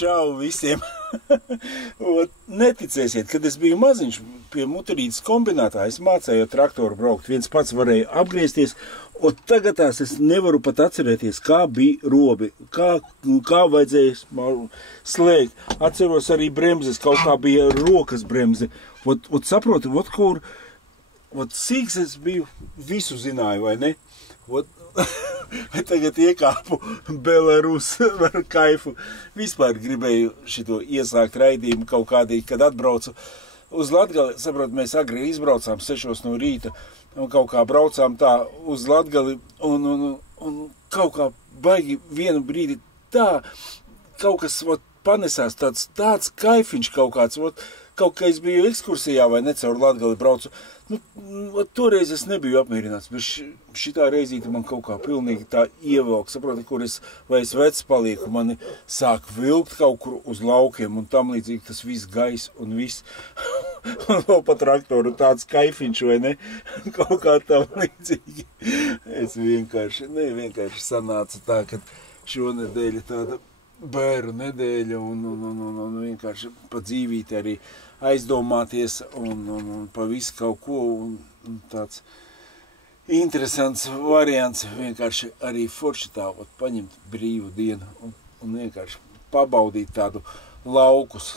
Čau visiem! Neticēsiet, kad es biju maziņš pie Muterītes kombinātā, es mācēju traktoru braukt, viens pats varēja apgriezties, un tagad es nevaru pat atcerēties, kā bija robi, kā vajadzēja slēgt. Atceros arī bremzes, kaut kā bija rokas bremze. Saproti, kur, sīks es biju, visu zināju, vai ne? Tagad iekāpu Belarus ar kaifu. Vispār gribēju šito iesākt raidījumu kaut kādīgi, kad atbraucu uz Latgali. Saprot, mēs agri izbraucām 6 no rīta un kaut kā braucām tā uz Latgali un kaut kā baigi vienu brīdi tā, kaut kas panesās tāds kaifiņš kaut kāds, kaut kā es biju ekskursijā vai ne caur Latgali braucu. Toreiz es nebiju apmierināts, bet šitā reizīte man kaut kā pilnīgi tā ievelk, saproti, kur es vecs palieku, mani sāk vilkt kaut kur uz laukiem un tam līdzīgi tas viss gais un viss. Un vēl pa traktoru tāds kaifiņš, vai ne? Kaut kā tam līdzīgi. Es vienkārši sanāca tā, ka šonedēļa tāda bēru nedēļa un vienkārši pa dzīvīti arī aizdomāties un pa visu kaut ko un tāds interesants variants vienkārši arī forši tā paņemt brīvu dienu un vienkārši pabaudīt tādu laukus.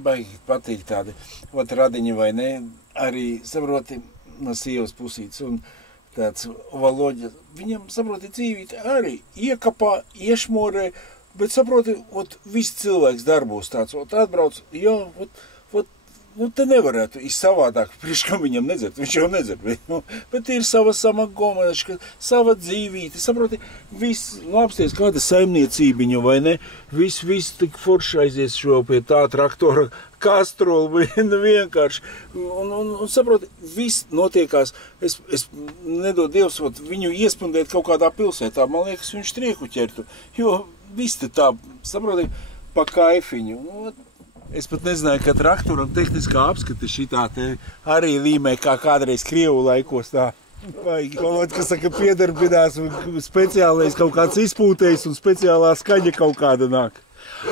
Baigi patīk tādi radiņi vai ne, arī saproti no sievas pusītes un tāds Valoģa, viņam, saproti, dzīvīte arī iekapā, iešmorē, bet, saproti, viss cilvēks darbos tāds, atbrauc, jā, te nevarētu savādāk, priekš kam viņam nedzert, viņš jau nedzert, bet ir sava samagomaška, sava dzīvīte, saproti, viss, apsties kāda saimniecībiņa, vai ne, viss tik forši aizies šo pie tā traktora, kastrolu, vienkārši, un saproti, viss notiekās, es nedod Dievs, viņu iespundēt kaut kādā pilsētā, man liekas, viņš trieku ķertu, jo viss te tā, saproti, pa kaifiņu, es pat nezināju, ka traktoram tehniskā apskate šitā te arī līmē, kā kādreiz Krievu laikos tā, kas saka, piedarbinās, speciālais kaut kāds izpūtējs un speciālā skaņa kaut kāda nāk.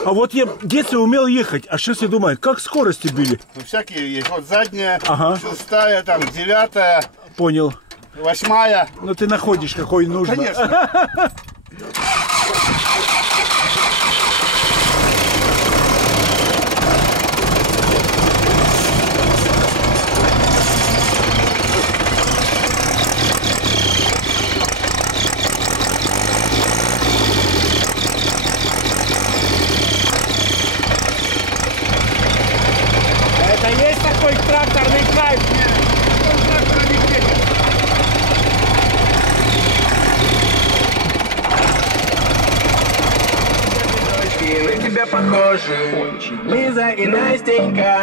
А я где-то умел ехать, а сейчас я думаю, как скорости были? Всякие есть, задняя, 6-я, там, 9-я. Понял. 8-я. Ты находишь, какой нужно. Конечно. Есть такой тракторный кайф? На тебя похожи Лиза и Настенька.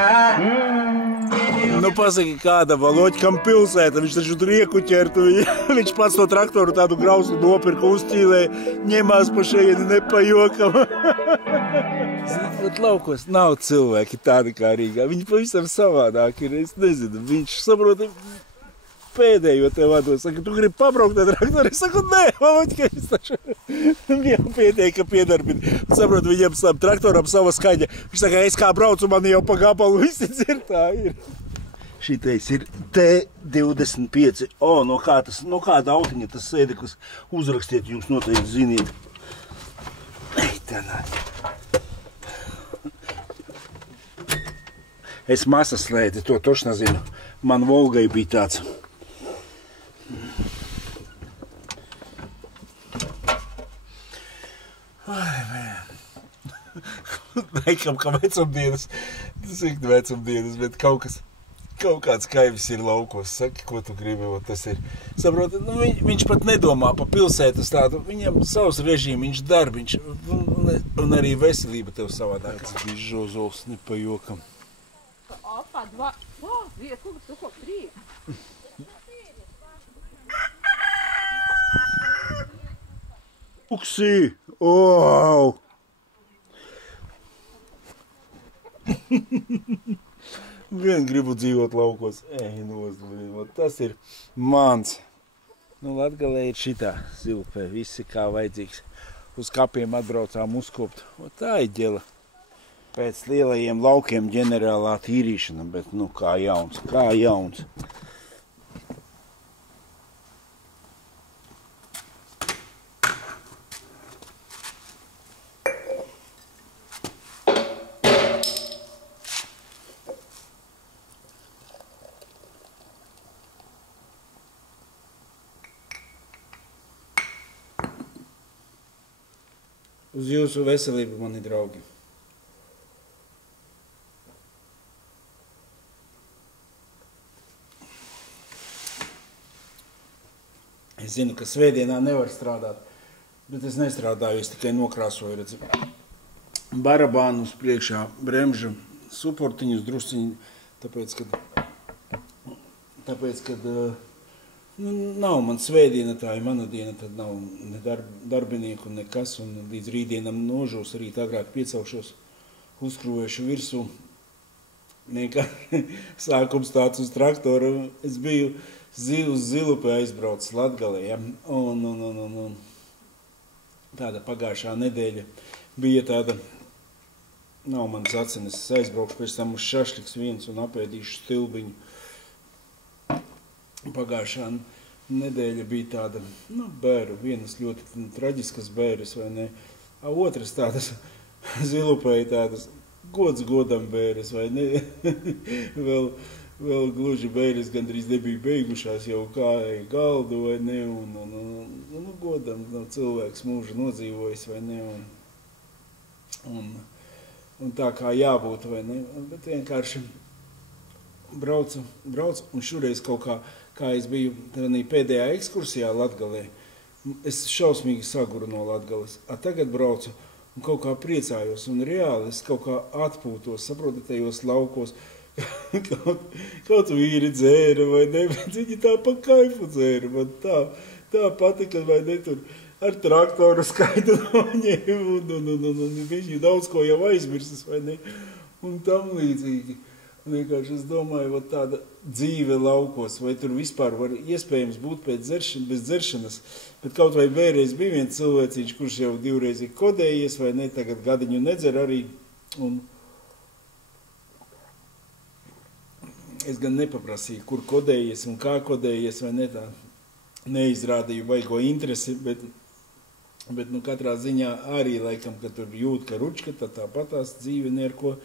Pasaki, kāda Valoģkam pilsēta, viņš taču rieku ķertu, viņš pats to traktoru tādu grauslu nopirka uzķīlē, ņemās pa šeieni nepajokam. Laukos nav cilvēki tādi kā Rīgā, viņi pavisam savādāk ir, es nezinu, viņš saprota pēdējo te vados, saka, tu gribi pabraukt ar traktoru, es saku, nē, Valoģka, es taču jau pēdēju, ka piedarbini, saprota, viņam traktoram sava skaņa, viņš saka, es kā braucu, man jau pa gabalu visi dzir, tā ir. Šitais ir T25. No kāda autiņa tas sēdeklis uzrakstiet, jūs noteikti ziniet. Es masas slēdi, to toši nezinu. Man Volgai bija tāds. Laikam, ka vecumdienas, bet kaut kāds kaivis ir laukos. Saki, ko tu gribi, tas ir. Saproti, viņš pat nedomā pa pilsētas tādu, viņam savs režīm, viņš darbiņš, un arī veselība tev savādāk. Tas bija žozols, ne pa jokam. Opa, 2. Сколько, 3. Uksī! Wow! Vien gribu dzīvot laukos. Tas ir mans. Latgalē ir šitā zilpē, visi kā vajadzīgs. uz kapiem atbraucām uzkopt. Un tā ir ģela. Pēc lielajiem laukiem ģenerālā tīrīšana, bet nu kā jauns, kā jauns. Uz jūsu veselību, mani draugi. Es zinu, ka svētdienā nevar strādāt, bet es nestrādāju, es tikai nokrāsoju, redzi, barabānus priekšā, bremžu, suportiņus drusciņu, tāpēc, kad nav man svētdiena, tā ir mana diena, tad nav ne darbinieku, nekas, un līdz rītdienam nožūs, rīt agrāk piecelšos, uzkrūvēšu virsū. Sākums tāds uz traktoru, es biju uz Zilupē aizbraucis Latgalē, ja? Un tāda pagājušā nedēļa bija tāda, nav manas acenes, es aizbraukšu pēc tam uz šašliks viens un apēdīšu stilbiņu. Pagājušā nedēļa bija tāda, bēru, vienas ļoti traģiskas bēres, vai ne, otras tādas Zilupēji tādas gods godam bēres, vai ne, vēl gluži bēres gandrīz nebija beigušās, jau kāja galdu, vai ne, un godam cilvēks mūžu nodzīvojis, vai ne, un tā kā jābūt, vai ne, bet vienkārši braucu, un šoreiz kaut kā es biju pēdējā ekskursijā Latgalē, es šausmīgi saguru no Latgales, tagad braucu un kaut kā priecājos, un reāli es kaut kā atpūtos, saprotat, tajos laukos, kaut vīri dzēra, vai ne, bet viņi tā pa kaifu dzēra, man tā patika, vai ne, tur ar traktoru skaitu noņēmu, un viņi daudz ko jau aizmirsis, vai ne, un tam līdzīgi. Vienkārši es domāju, tāda dzīve laukos, vai tur vispār var iespējams būt bez dzeršanas, bet kaut vai vēreiz bija viens cilvēciņš, kurš jau divreiz ir kodējies, vai ne, tagad gadiņu nedzer arī, un es gan nepaprasīju, kur kodējies un kā kodējies, vai ne, tā neizrādīju vaigo interesi, bet katrā ziņā arī laikam, ka tur jūt, ka ručka, tāpatās dzīve neko.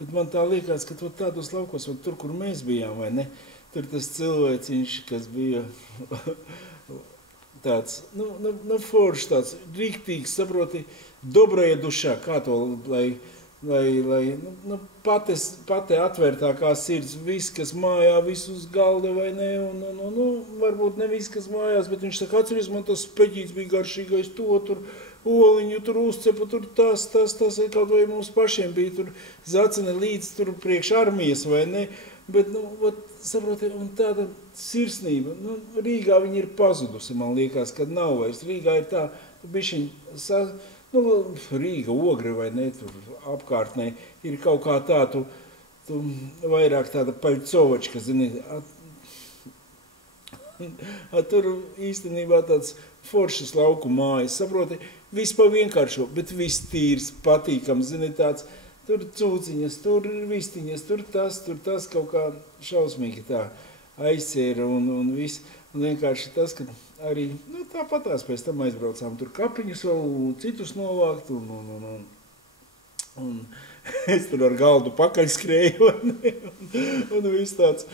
Bet man tā liekas, ka tādos laukos, tur, kur mēs bijām, vai ne, tur tas cilvēciņš, kas bija tāds, foršs tāds, rīktīgs, saproti, dobraja dušā, kā to, lai pati atvērtākā sirds, viss, kas mājā, viss uz galda, vai ne, un varbūt ne viss, kas mājās, bet viņš saka, atceries, man tas peķīts bija garšīgais, tur, oliņu, tur uzcepu, tur tas, kaut vai mums pašiem bija tur zacene līdz tur priekš armijas, vai ne, bet, saproti, un tāda sirsnība, Rīgā viņa ir pazudusi, man liekas, kad nav vairs, Rīgā ir tā, bišķiņ, Rīga, Ogre, vai ne, tur apkārtnē, ir kaut kā tā, tu vairāk tāda paļcovačka, zini, tur īstenībā tāds foršas lauku mājas, saproti, viss pa vienkāršo, bet viss tīrs, patīkams, zini, tāds, tur cūciņas, tur vistiņas, tur tas kaut kā šausmīgi tā aizcēra un viss, un vienkārši tas, ka arī, tāpatās pēc tam aizbraucām, tur kapiņus vēl citus novākt, un es tur ar galdu pakaļ skrēju, un viss tāds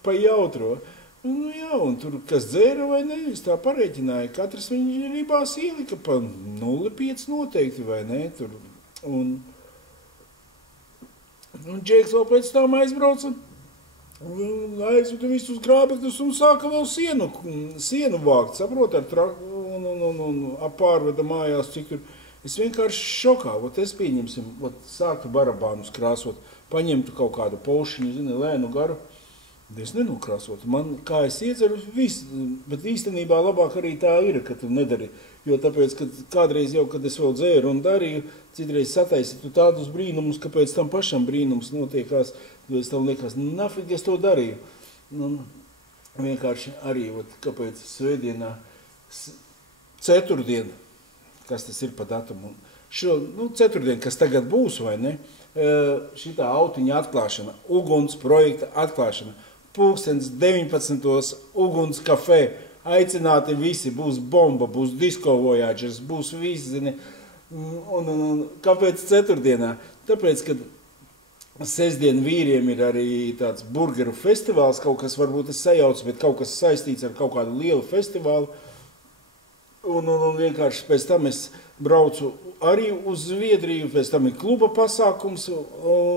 pa jautro. Un tur, kas dzēra vai ne, es tā parēķināju, katrs viņa ribās ielika pa 0,5 noteikti, vai ne, tur, un Džeks vēl pēc tam aizbrauca, aizveda visus grābekļus un sāka vēl sienu vākt, saprot, un apārveda mājās, cik tur, es vienkārši šokā, es pieņemsim, sāktu barabānus krāsot, paņemtu kaut kādu paušiņu, zini, lēnu garu, es nenokrāsotu. Man, kā es iedzeru, viss, bet īstenībā labāk arī tā ir, ka tu nedari. Jo tāpēc, kad kādreiz jau, kad es vēl dzēru un darīju, citreiz sataisītu tādus brīnumus, ka pēc tam pašam brīnums notiekās, jo es tam liekas, nafīgi es to darīju. Vienkārši arī, kāpēc svētdienā, ceturtdien, kas tas ir pa datumu. Šo, ceturtdien, kas tagad būs, vai ne, šitā autiņa atklāšana, uguns projekta atklāšana, 19. uguns kafē, aicināti visi, būs bomba, būs disco voyagers, būs visi, zini, un kāpēc ceturtdienā? Tāpēc, kad sestdien vīriem ir arī tāds burgeru festivāls, kaut kas varbūt es sajaucu, bet kaut kas saistīts ar kaut kādu lielu festivālu. Un vienkārši pēc tam es braucu arī uz Zviedriju, pēc tam ir kluba pasākums,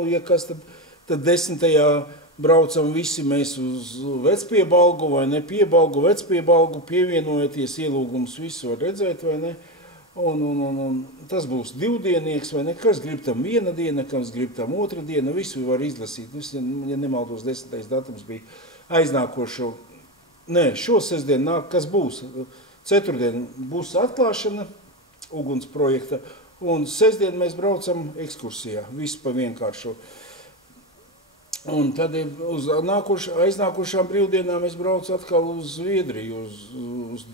ja kas tad 10. braucam visi mēs uz Vecpiebalgu vai ne, Piebalgu, Vecpiebalgu, pievienojoties ielūgums visu var redzēt vai ne. Un tas būs divdienieks, vai ne, kas grib tam viena diena, kas grib tam otra diena, visu var izlasīt. Ja nemaldos, 10. datums bija aiznākošo, šo sestdien nāk, kas būs. Ceturtdien būs atklāšana uguns projekta, un sestdien mēs braucam ekskursijā, visu pa vienkāršo. Un tad uz aiznākošām brīvdienām es braucu atkal uz Zviedriju, uz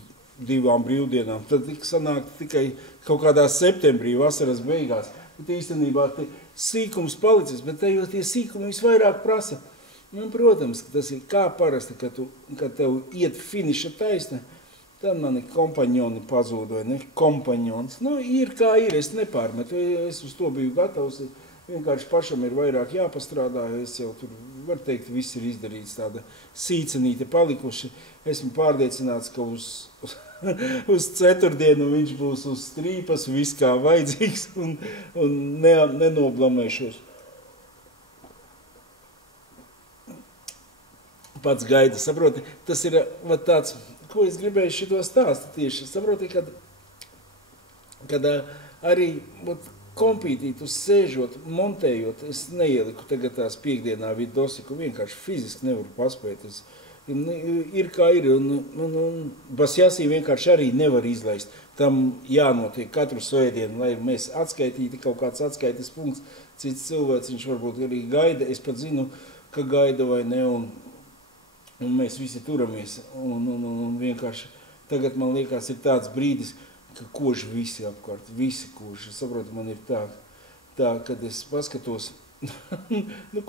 2 brīvdienām. Tad sanāk tikai kaut kādā septembrī, vasaras beigās. Bet īstenībā te sīkums palicis, bet tie sīkumi visvairāk prasa. Un, protams, ka tas ir kā parasti, kad tev iet finiša taisne, tad mani kompaņoni pazūd, vai ne? Kompaņons. Ir kā ir, es nepārmetu, es uz to biju gatavs. Vienkārši pašam ir vairāk jāpastrādā, es jau tur, var teikt, viss ir izdarīts, tāda sīcenīte palikuši. Esmu pārliecināts, ka uz ceturtdienu viņš būs uz strīpas, viss kā vajadzīgs un nenoblamēšos. Pats gaida, saproti, tas ir tāds, ko es gribēju šito stāstu tieši, saproti, kad arī kompītī, tu sēžot, montējot, es neieliku tagad tās piekdienā vidosiku, vienkārši fiziski nevaru paspēt. Ir kā ir, un Basjasī vienkārši arī nevar izlaist. Tam jānotiek katru svētdienu, lai mēs atskaitītu kaut kāds atskaites punkts, cits cilvēks, viņš varbūt arī gaida, es pat zinu, ka gaida vai ne, un mēs visi turamies, un vienkārši tagad man liekas ir tāds brīdis, ka koži visi apkārt, visi koži. Saprotu, man ir tā, kad es paskatos,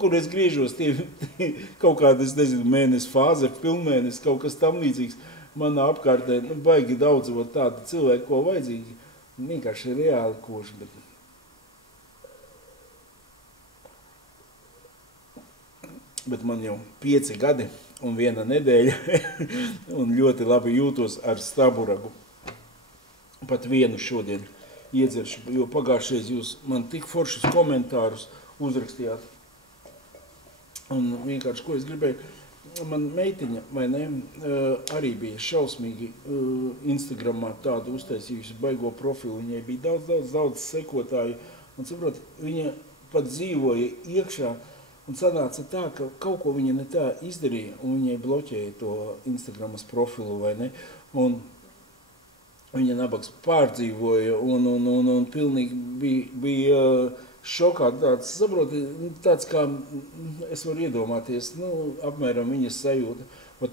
kur es griežos, tie kaut kāda, es nezinu, mēnesi fāze, pilnmēnesi, kaut kas tam līdzīgs. Manā apkārtē, baigi daudz tādu cilvēku, ko vajadzīgi. Vienkārši ir reāli koži, bet man jau 5 gadi un 1 nedēļa, un ļoti labi jūtos ar staburagu. Pat vienu šodien iedzeršu, jo pagājušreiz jūs man tik foršus komentārus uzrakstījāt. Un vienkārši, ko es gribēju, man meitiņa, vai ne, arī bija šausmīgi Instagramā tādu uztaisījusi baigo profilu. Viņai bija daudz sekotāju, un saprot, viņa pat dzīvoja iekšā, un sanāca tā, ka kaut ko viņa ne tā izdarīja, un viņai bloķēja to Instagramas profilu, vai ne, un viņa nabaks pārdzīvoja un pilnīgi bija šokā tāds, saproti, tāds kā es varu iedomāties, apmēram viņas sajūta.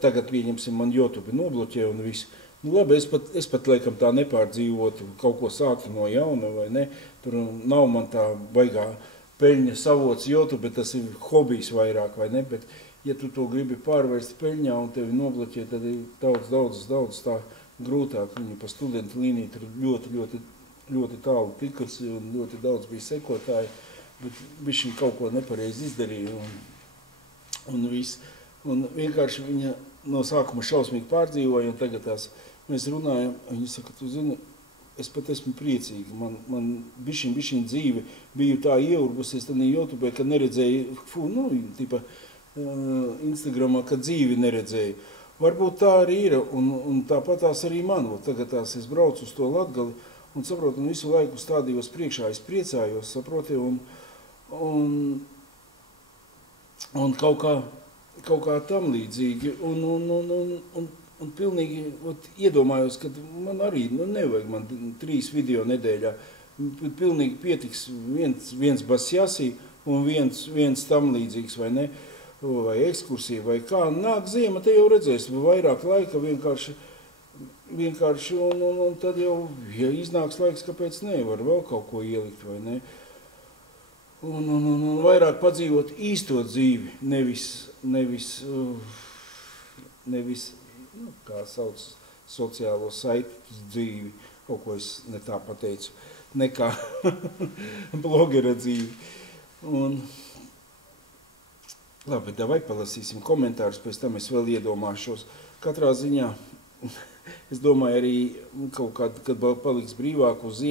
Tagad pieņemsim, man YouTube nobloķē un visu. Labi, es pat laikam tā nepārdzīvotu, kaut ko sāktu no jauna vai ne. Tur nav man tā baigā peļņa savots YouTube, bet tas ir hobijs vairāk vai ne. Bet ja tu to gribi pārvērst peļņā un tevi nobloķē, tad ir daudz tā grūtāk. Viņi pa studentu līniju tur ļoti tālu tikusi un ļoti daudz bija sekotāji, bet bišķiņ kaut ko nepareizi izdarīja un viss. Un vienkārši viņa no sākuma šausmīgi pārdzīvoja, un tagad mēs runājam, viņa saka, tu zini, es pat esmu priecīgi, man bišķiņ dzīve biju tā ieurbusies tādā YouTube, ka neredzēju, Instagramā, ka dzīvi neredzēju. Varbūt tā arī ir, un tāpat tās arī man. Tagad es braucu uz to Latgali, un saprotu, un visu laiku stādījos priekšā, es priecājos, saproti, un kaut kā tam līdzīgi, un pilnīgi iedomājos, ka man arī, nevajag man 3 video nedēļā, pilnīgi pietiks viens Basjasī un viens tam līdzīgs, vai ne? Vai ekskursija, vai kā, nāk ziema, te jau redzēs, vairāk laika vienkārši vienkārši, un tad jau, ja iznāks laiks, kāpēc nevar vēl kaut ko ielikt, vai ne? Un vairāk padzīvot īsto dzīvi, nevis kā sauc sociālo saitu dzīvi, kaut ko es ne tā pateicu, nekā blogera dzīvi. Un, labi, davai palasīsim komentārus, pēc tam es vēl iedomāšos. Katrā ziņā, es domāju, arī kaut kad paliks brīvāk uz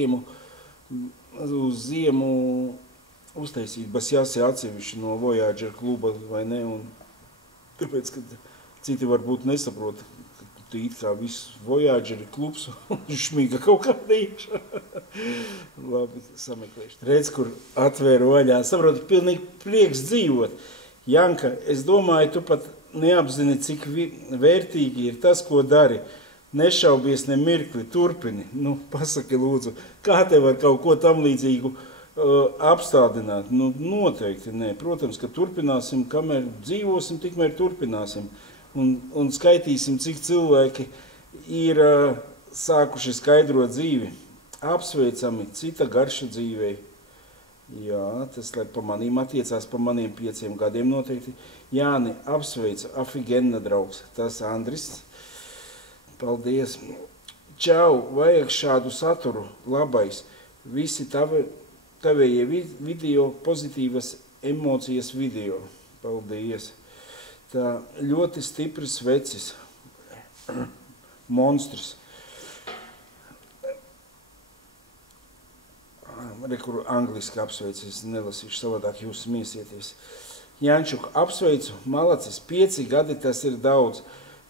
ziemu uztaisīt Basjāsi atsevišķi no Voyager kluba, vai ne? Un tāpēc, kad citi varbūt nesaprot, ka tu it kā viss Voyager klubs un šmiga kaut kāda iekšā. Labi, sameklēšu. Redz, kur atvēru vaļā. Saprotu, pilnīgi prieks dzīvot. Janka, es domāju, tu pat neapzini, cik vērtīgi ir tas, ko dari. Nešaubies ne mirkli, turpini. Nu, pasaki lūdzu, kā tev var kaut ko tam līdzīgu apstādināt? Nu, noteikti nē. Protams, ka turpināsim, kamēr dzīvosim, tikmēr turpināsim. Un skaitīsim, cik cilvēki ir sākuši skaidrot dzīvi. Apsveicami, cita garša dzīvei. Jā, tas, lai pa manīm attiecās, pa maniem 5 gadiem noteikti. Jāni, apsveicu, afigenna draugs. Tas Andris. Paldies. Čau, vajag šādu saturu, labais. Visi tavējie video, pozitīvas emocijas video. Paldies. Tā ļoti stiprs vecis. Monstrs. Kur angliski apsveicu, es nelasīšu savādāk, jūs smiesieties. Jančuk, apsveicu, malacis, 5 gadi tas ir daudz.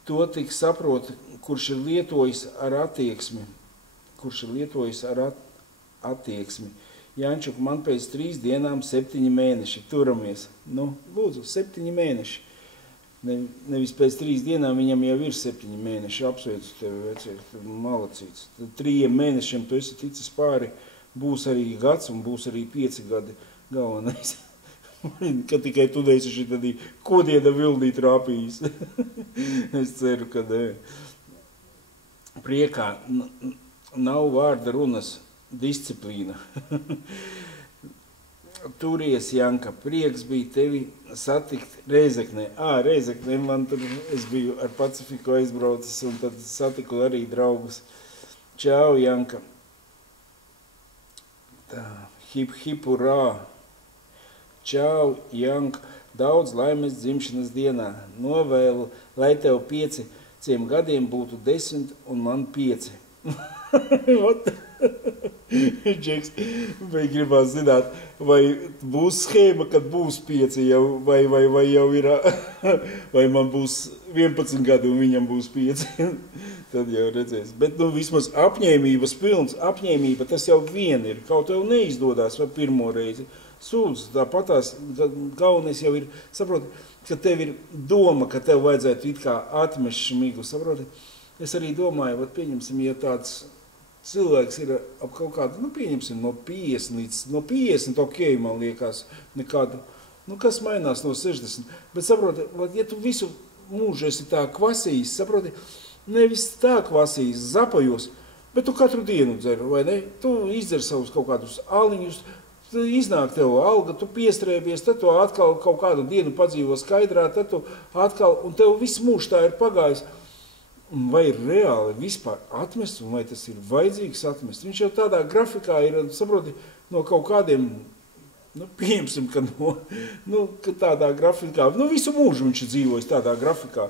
To tik saprot, kurš ir lietojis ar attieksmi. Jančuk, man pēc 3 dienām 7 mēneši, turamies. Nu, lūdzu, 7 mēneši. Nevis pēc 3 dienām viņam jau ir 7 mēneši, apsveicu tevi, vecīt, malacīts. 3 mēnešiem tu esi ticis pāri, būs arī gads un būs arī 5 gadi galvenais. Kad tikai tu neesi šitādī kodieda vildī trāpījis. Es ceru, ka ne. Priekā nav vārda runas, disciplīna. Turies, Janka, prieks bija tevi satikt Reizeknē. Reizeknē man tur, es biju ar Pacifiku aizbraucis un tad satiku arī draugus. Čau, Janka. Tā, hip, hip, urā. Čau, Janka, daudz laimes dzimšanas dienā. Novēlu, lai tev 5 gadiem būtu 10 un man 5. Džeks, vai gribās zināt, vai būs schēma, kad būs 5 jau, vai jau ir, vai man būs 11 gadi un viņam būs 5. Tad jau redzēs. Bet, nu, vismaz apņēmības pilns, apņēmība, tas jau vien ir. Kaut tev neizdodās vai pirmo reizi. Sūdz, tāpatās, galvenais jau ir, saproti, ka tev ir doma, ka tev vajadzētu it kā atmest šmigu, saproti. Es arī domāju, pieņemsim, ja tāds cilvēks ir ap kaut kādu, pieņemsim, no 50, ok, man liekas, nekādu, kas mainās no 60. Bet, saproti, ja tu visu mūžu esi tā kvasījis, saproti, nevis tā kvasījis, zapajos, bet tu katru dienu dzer, vai ne? Tu izdzer savus kaut kādus aliņus, iznāk tev alga, tu piestrēbies, tad tu atkal kaut kādu dienu padzīvo skaidrā, tad tu atkal, un tev viss mūžs tā ir pagājis. Vai ir reāli vispār atmest, un vai tas ir vajadzīgs atmest? Viņš jau tādā grafikā ir, saproti, no kaut kādiem, pieņemsim, ka ka tādā grafikā, visu mūžu viņš ir dzīvojis tādā grafikā.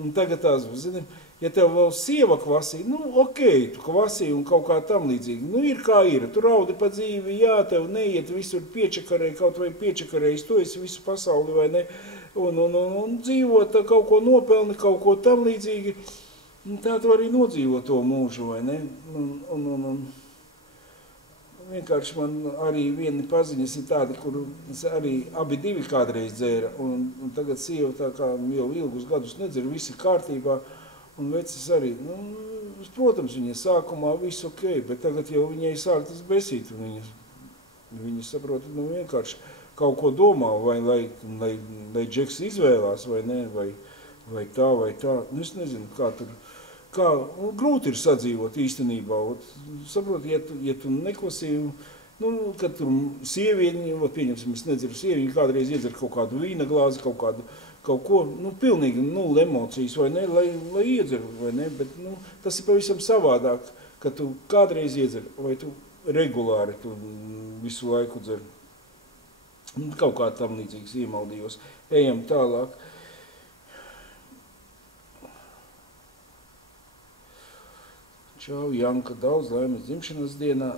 Un tagad tās, zini, ja tev vēl sieva kvasī, ok, tu kvasī un kaut kā tam līdzīgi. Ir kā ir, tu raudi pa dzīvi, jā, tev neiet visur piečakarē, kaut vai piečakarējis, tu esi visu pasauli, vai ne? Un dzīvot, kaut ko nopelni, kaut ko tam līdzīgi. Tā tu arī nodzīvo to mūžu, vai ne? Un vienkārši man arī vieni paziņas ir tādi, kur arī abi divi kādreiz dzēra, un tagad sieva tā kā jau ilgus gadus nedzer, visi kārtībā, un vecis arī, protams, viņa sākumā viss ok, bet tagad jau viņai sāk tas besīt, un viņa saprot, vienkārši kaut ko domā, vai lai Džeks izvēlās, vai ne, vai tā, vai tā, es nezinu, kā tur kā grūti ir sadzīvot īstenībā. Saproti, ja tu neklasīji, kad tur sieviņi, pieņemsim, es nedzirdu sieviņu, kādreiz iedzer kaut kādu vīna glāzi, kaut ko, pilnīgi nulle emocijas, vai ne, lai iedzer, vai ne, bet, tas ir pavisam savādāk, ka tu kādreiz iedzer, vai tu regulāri tu visu laiku dzer. Kaut kā tam līdzīgs iemaldījos. Ejam tālāk. Čau, Janka, daudz laimes dzimšanas dienā,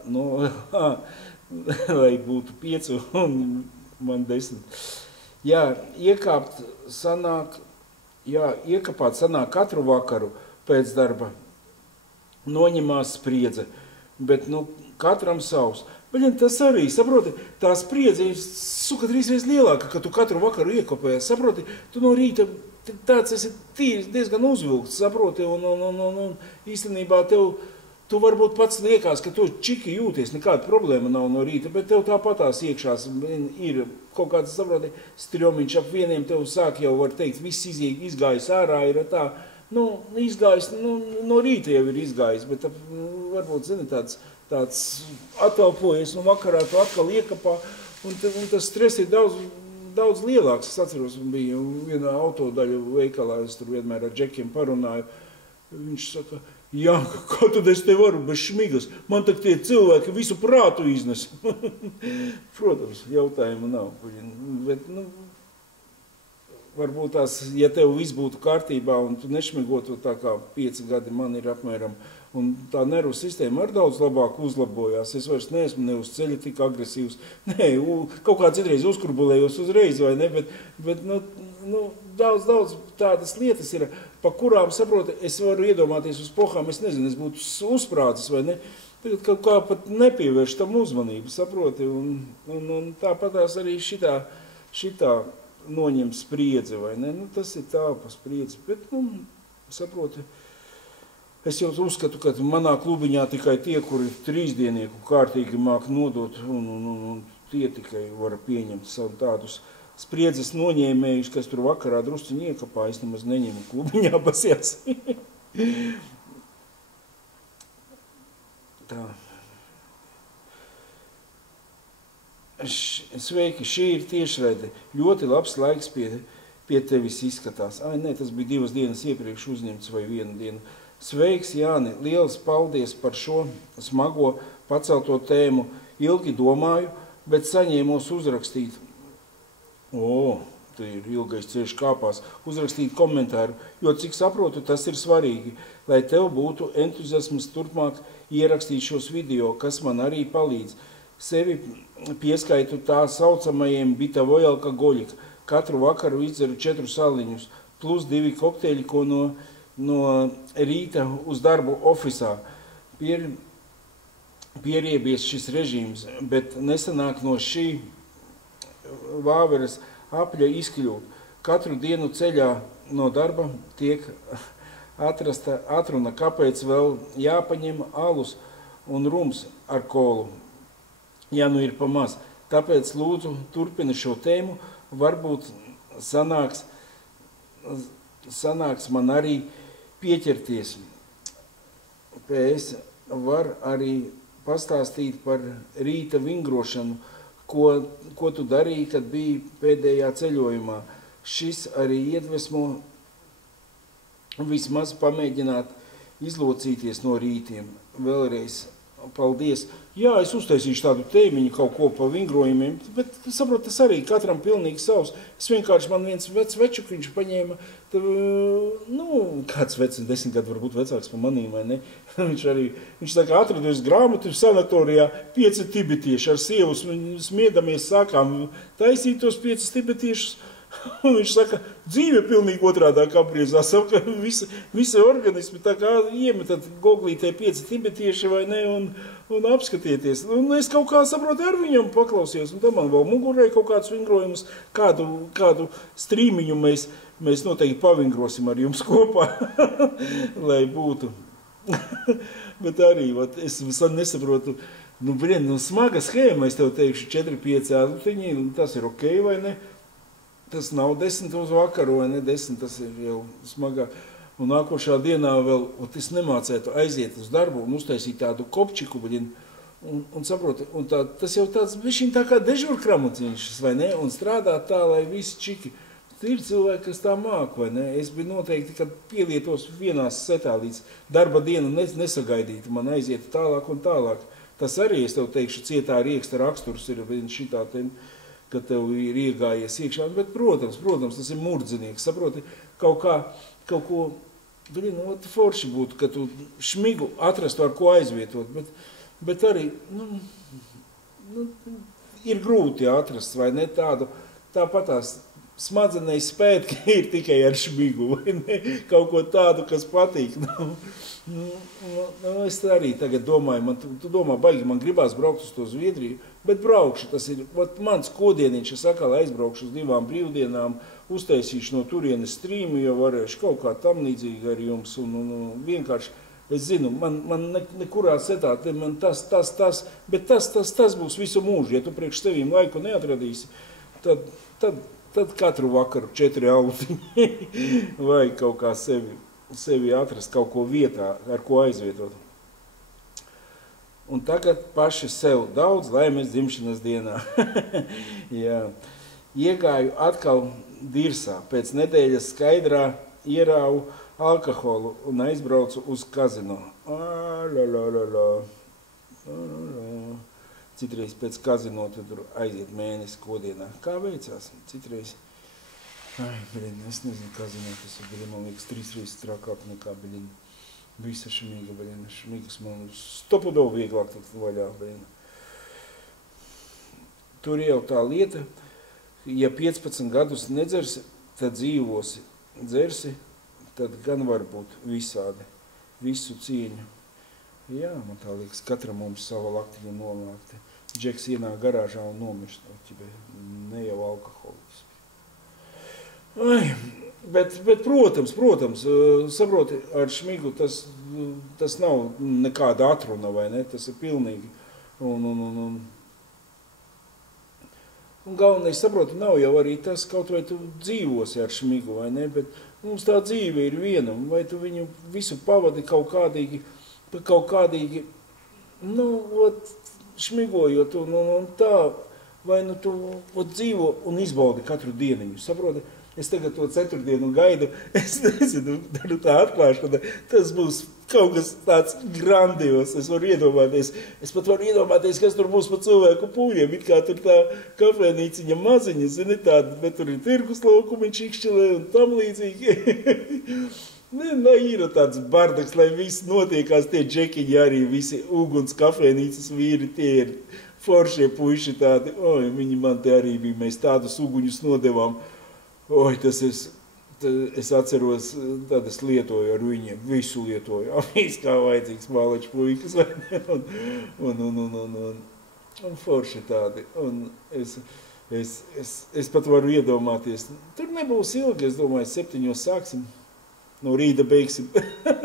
lai būtu 5 un man 10. Jā, iekāpāt sanāk katru vakaru pēc darba, noņemās spriedze, bet, katram savs. Bet tas arī, saproti, tā spriedze ir suka 3 reizes lielāka, ka tu katru vakaru iekopēji. Saproti, tu no rīta tāds esi tīrs, diezgan uzvilkts, saproti, un īstenībā tu varbūt pats liekas, ka tu čiki jūties, nekāda problēma nav no rīta, bet tev tāpatās iekšās ir kaut kāds, saproti, strjomiņš ap vieniem, tev sāk jau, var teikt, viss izgājis ārā, ir tā, izgājis, no rīta jau ir izgājis, bet varbūt, zini, tāds atvelpojies, un vakarā tu atkal iekapā, un tas stress ir daudz lielāks. Es atceros, bija vienā autodaļu veikalā, es tur vienmēr ar Džekiem parunāju. Viņš saka, Janka, kā tad es te varu bez šmigas? Man tak tie cilvēki visu prātu iznes. Protams, jautājumu nav. Bet, varbūt tās, ja tev viss būtu kārtībā un tu nešmigotu tā kā 5 gadi man ir apmēram, un tā nervu sistēma ar daudz labāk uzlabojās. Es vairs neesmu ne uz ceļa tik agresīvs. Nē, kaut kā citreiz uzkurbulējos uzreiz, vai ne, bet daudz tādas lietas ir, pa kurām, saproti, es varu iedomāties uz pohām, es nezinu, es būtu uzprātis, vai ne, tagad kaut kā pat nepievērš tam uzmanību, saproti, un tāpatās arī šitā noņem spriedzi, vai ne, tas ir tā pa spriedzi, bet, saproti, es jau uzskatu, ka manā klubiņā tikai tie, kuri 3-dienieku kārtīgi māk nodot, un tie tikai var pieņemt savu tādus spriedzes noņēmējus, kas tur vakarā drusciņi iekapā, es nemaz neņemu klubiņā basjās. Tā. Sveiki, šī ir tiešraide. Ļoti labs laiks pie tevis izskatās. Nē, tas bija 2 dienas iepriekš uzņemts vai 1 dienu. Sveiks, Jāni, liels paldies par šo smago pacelto tēmu. Ilgi domāju, bet saņēmos uzrakstīt. Te ir ilgais ceļš kāpās. Uzrakstīt komentāru, jo cik saprotu, tas ir svarīgi, lai tev būtu entuziasms turpmāk ierakstīt šos video, kas man arī palīdz. Sevi pieskaitu tā saucamajiem bitavojalka goļika. Katru vakaru izdzeru 4 saliņus, plus 2 kokteļi, ko no rīta uz darbu ofisā. Pieriebies šis režīms, bet nesanāk no šī vāveres apļa izkļūt. Katru dienu ceļā no darba tiek atrasta atruna, kāpēc vēl jāpaņem alus un rums ar kolu, ja nu ir pa maz. Tāpēc lūdzu turpina šo tēmu, varbūt sanāks man arī pieķerties. PS var arī pastāstīt par rīta vingrošanu, ko tu darīji, kad biji pēdējā ceļojumā. Šis arī iedvesmo vismaz pamēģināt izlocīties no rītiem. Vēlreiz paldies. Jā, es uztaisīšu tādu tēmiņu kaut ko pa vingrojumiem, bet, saprot, tas arī katram pilnīgi savs. Es vienkārši man viens vecs večukiņš paņēma, kāds vecs, 10 gadu varbūt vecāks pa manīm, vai ne? Viņš tā kā atradusi grāmatu sanatorijā 5 tibetieši ar sievu smiedamies, sākām taisīt tos 5 tibetiešus. Un viņš saka, dzīve pilnīgi otrādāk apgriezās, ka visi organismi tā kā iemetat googlītē 5 tibetieši vai ne un apskatieties. Un es kaut kā saprotu ar viņam paklausījos, un tam man vēl mugurē kaut kāds vingrojumus, kādu strīmiņu mēs noteikti pavingrosim ar jums kopā, lai būtu. Bet arī, es nesaprotu, smaga schēma, es tev teikšu 4-5 ādutiņi, tas ir ok, vai ne? Tas nav 10 uz vakaru, vai ne 10, tas ir jau smagā. Un nākošā dienā vēl, es nemācētu aiziet uz darbu un uztaisīt tādu kopčiku, un saproti, un tas jau tāds, viņš tā kā dežurkramuciņš, vai ne, un strādā tā, lai visi čiki. Ir cilvēki, kas tā māk, vai ne? Es biju noteikti, kad pielietos vienās setā līdz darba dienu nesagaidītu, man aiziet tālāk un tālāk. Tas arī, es tev teikšu, cietā rieksta raksturs ir šitā, ka tev ir iegājies iekšā, bet, protams, tas ir murdzinieks, saproti, kaut ko, forši būtu, ka tu šmigu atrastu, ar ko aizvietot, bet arī, ir grūti atrast, vai ne, tāpat tās smadzenēs spēt, ka ir tikai ar šmigu, vai ne, kaut ko tādu, kas patīk. Es arī tagad domāju, tu domā, baigi, man gribās braukt uz to Zviedriju, bet braukšu, tas ir mans kodieniņš, es atkal aizbraukšu uz 2 brīvdienām, uztaisīšu no turienes strīmu, jo varēšu kaut kā tam līdzīgi ar jums, un vienkārši, es zinu, man nekurā setā, man tas, bet tas būs visu mūžu, ja tu priekš tevīm laiku neatradīsi, tad katru vakaru 4 autiņi vai kaut kā sevi atrast kaut ko vietā, ar ko aizvietot. Un tagad paši sev daudz laimes dzimšanas dienā. Jā. Iegāju atkal dirsā, pēc nedēļas skaidrā ierāvu alkoholu un aizbraucu uz kazino. Citreiz pēc kazino tur aiziet mēnesi kodienā. Kā veicās? Citreiz. Es nezinu, kazino tas ir, man liekas, 3 reizes trakāk nekā, visa šmīga, šmīgas man stopudo vieglāk tad vaļā, Tur jau tā lieta, ja 15 gadus nedzersi, tad dzīvosi. Dzersi, tad gan var būt visādi, visu cieņu. Jā, man tā liekas, katram mums sava laktiņa nomākta. Džeks ienāk garāžā un nomirst, ne jau alkoholiks. Bet, protams, saproti, ar šmigu tas nav nekāda atruna, vai ne? Tas ir pilnīgi. Un galvenais, saproti, nav jau arī tas, kaut vai tu dzīvosi ar šmigu, vai ne? Bet mums tā dzīve ir viena, vai tu viņu visu pavadi kaut kādīgi, šmigojot, un tā, vai tu dzīvo un izbaudi katru dieniņu, saproti? Es tagad to 4. dienu gaidu, es nezinu, tā atklāšu, tas būs kaut kas tāds grandios, es pat varu iedomāties, kas tur būs pa cilvēku pūļiem, it kā tur tā kafēnīciņa maziņa, zini tāda, bet tur ir tirgus laukumiņš ikšķilē un tam līdzīgi. Lai ir tāds bardaks, lai viss notiekās, tie džekiņi arī, visi uguns kafēnīcas vīri, tie ir foršie puiši tādi, viņi man te arī bija, mēs tādus uguņus nodevām, es atceros, tad es lietoju ar viņiem, visu lietoju, viss kā vajadzīgs mālaču puikas, un forši tādi, un es pat varu iedomāties, tur nebūs ilgi, es domāju, 7 sāksim, no rīta beigsim,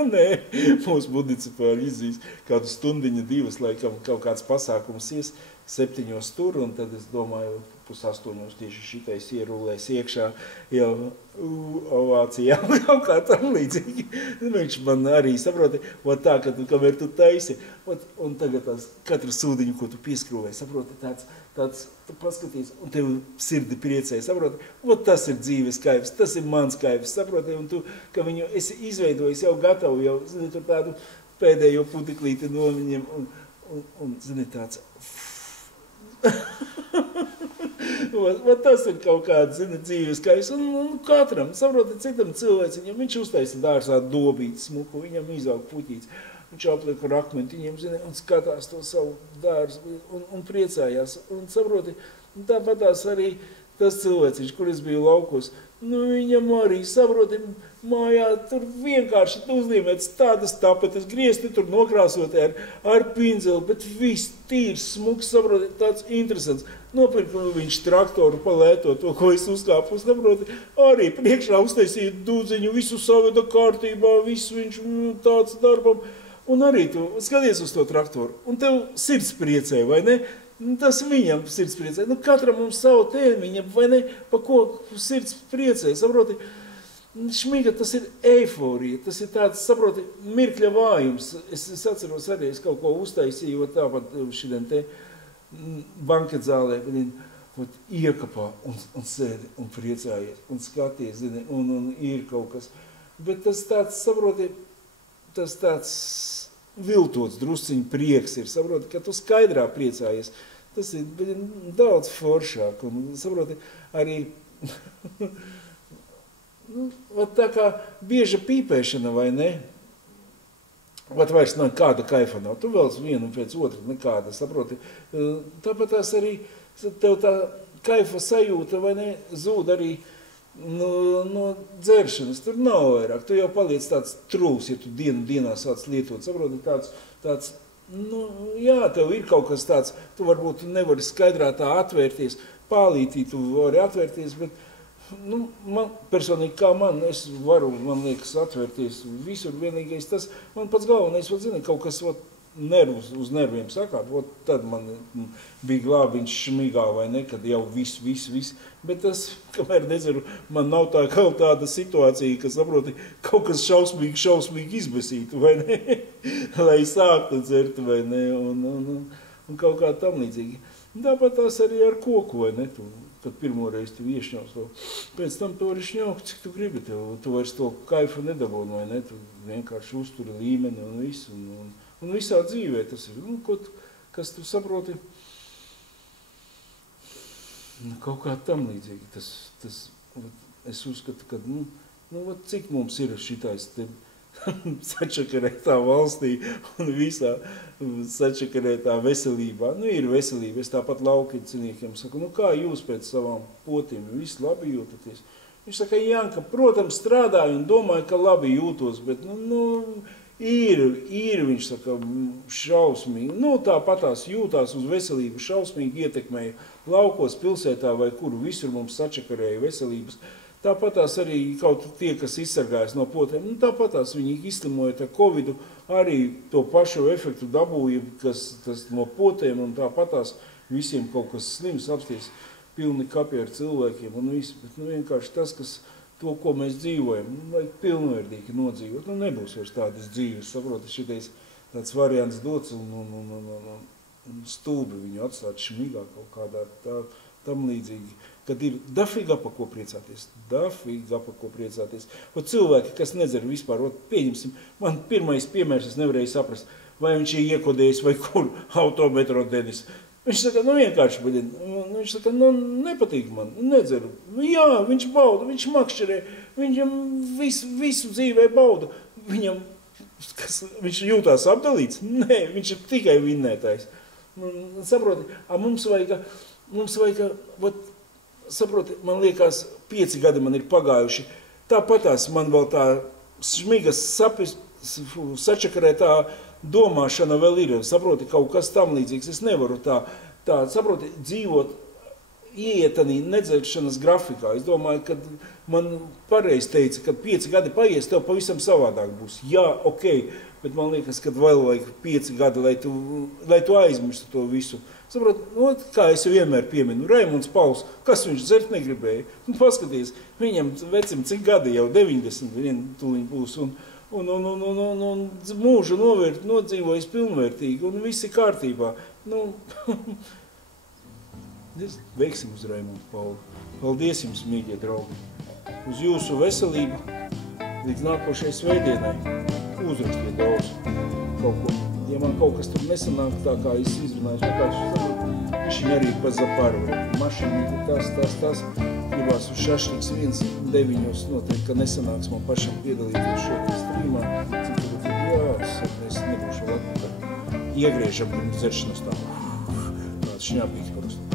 nē, mūsu municipāli izīs kādu stundiņu, 2, laikam kaut kāds pasākums ies, 7 tur, un tad es domāju, 7:30 tieši šitais ierulēs iekšā jau ovācijā, kaut kā tam līdzīgi. Viņš man arī saproti, tā, ka kamēr tu taisi, un tagad katru sūdiņu, ko tu pieskrūvē, saproti, tāds tu paskaties, un tev sirdi priecē, saproti, tas ir dzīves kaivs, tas ir mans kaivs, saproti, un tu, ka viņu esi izveidojis jau gatavu, jau, zini, tur tādu pēdējo putiklīti no viņiem, un zini, tāds, tas ir kaut kāds, zini, dzīves kaivs, un katram, saproti, citam cilvēciņam, viņš uztaisa dārsā dobīt smuku, viņam izaug puķīts, viņš apliek ar akmentiņiem, zini, un skatās to savu dārzu, un priecājās, un saproti, tāpatās arī tas cilvēciņš, kur es biju laukos, viņam arī, saproti, mājā tur vienkārši uzlīmēts tādas tapetes, griezti tur nokrāsoti ar pinzeli, bet viss tīrs, smuks, saproti, tāds interesants. Nopirku viņš traktoru palēto, to, ko es uzkāpu, saproti, arī priekšā uztaisīja dūdziņu, visu saveda kārtībā, visu viņš tāds darbam, un arī tu skaties uz to traktoru, un tev sirds priecē, vai ne? Tas viņam sirds priecē. Katram mums savu tēmiņa, vai ne, pa ko sirds priecē, saproti. Šmiga, tas ir eiforija, tas ir tāds, saproti, mirkļa vājums. Es atceros arī, es kaut ko uztaisīju, tāpat šodien te banketdzālē, iekapā un sēdi un priecājies un skaties, zini, un ir kaut kas. Bet tas tāds, saproti, tas tāds viltots drusciņu prieks ir, saproti, ka tu skaidrā priecājies. Tas ir daudz foršāk un, saproti, arī... tā kā bieža pīpēšana, vai ne? Vairs nav kāda kaifa nav. Tu vēl vienu pēc otru nekāda, saproti. Tāpat tās arī, tev tā kaifa sajūta, vai ne, zūd arī no dzeršanas. Tur nav vairāk. Tu jau paliec tāds trūls, ja tu dienā sāc lietot. Saproti, tāds, jā, tev ir kaut kas tāds, tu varbūt nevari skaidrā tā atvērties. Pālītī tu vari atvērties, bet man personīgi kā es varu, man liekas, atvērties visur, vienīgais tas, man pats galvenais, zini, kaut kas nervus uz nerviem sakāt, tad man bija glābiņš šmigā vai ne, kad jau viss, bet tas, kamēr nedzeru, man nav tāda situācija, ka, saproti, kaut kas šausmīgi izbesītu, vai ne, lai sāktu dzert, vai ne, un kaut kā tam līdzīgi. Tāpat tās arī ar koku, vai ne, kad pirmoreiz tu iešņaus to. Pēc tam tu vari šņaukt, cik tu gribi tev. Tu vairs to kaifu nedabūni, vai ne? Tu vienkārši uzturi līmeni un visu. Un visā dzīvē tas ir. Kas tu saproti? Kaut kā tam līdzīgi. Es uzskatu, ka, cik mums ir šitais te sačakarētā valstī un visā sačakarētā veselībā. Ir veselība. Es tāpat laukieciniekiem saku, kā jūs pēc savām potīm visu labi jūtaties? Viņš saka, Janka, protams, strādāju un domāju, ka labi jūtos, bet, ir, viņš saka, šausmīgi. Tāpatās jūtās uz veselību, šausmīgi ietekmēja laukos, pilsētā vai kur visur mums sačakarēja veselības. Tāpatās arī kaut tie, kas izsargājas no potēm, tāpatās viņi izslimoja Covidu, arī to pašu efektu dabūja, kas no potēm, un tāpatās visiem kaut kas slims apsties, pilni kapi ar cilvēkiem un visu, bet vienkārši tas, kas to, ko mēs dzīvojam, vajag pilnvērtīgi nodzīvot, nebūs vairs tādas dzīves, saproti, šitais tāds variants dots un stulbi viņu atstāt šmigā kaut kādā tam līdzīgi. Kad ir dafīgi pa ko priecāties. Cilvēki, kas nedzer vispār, pieņemsim, man pirmais piemērs, es nevarēju saprast, vai viņš ir iekodējis vai kur autometro Denis. Viņš saka, vienkārši, viņš saka, nepatīk man, nedzeru. Jā, viņš bauda, viņš makšķerē, viņam visu dzīvē bauda. Viņš jūtās apdalīts? Nē, viņš ir tikai vinnētājs. Saproti, mums vajag, saproti, man liekas, 5 gadi man ir pagājuši. Tāpatās man vēl tā šmigas sačakarētā domāšana vēl ir. Saproti, kaut kas tam līdzīgs. Es nevaru tā saproti, dzīvot ieietanī nedzeršanas grafikā. Es domāju, ka man pareizi teica, ka 5 gadi paies, tev pavisam savādāk būs. Jā, ok, bet man liekas, ka vēl vajag 5 gadi, lai tu aizmirstu to visu. Saprot, kā es jau vienmēr pieminu, Raimunds Pauls, kas viņš dzert negribēja? Paskaties, viņam vecim cik gadi jau 90, vien tūliņ būs, un mūžu nodzīvojas pilnvērtīgi, un viss ir kārtībā. Veiksim uz Raimundu Paulu. Paldies jums, mīļie draugi, uz jūsu veselību, līdz nākošai svētdienai. Uzrakstiet daudz kaut ko. Ja man kaut kas tur nesanāk tā, kā es izrunāju, vienkārši saprotu, viņš arī pa zaparu. Mašīnīti tas, gribās uz šašliks 1-9, noteikti, ka nesanāks man pašam piedalīties šeit strīmā. Es nebūšu vēl atpakaļ. Iegriežam pirms dzeršanas tā. Tāds šņāpīgs parasti.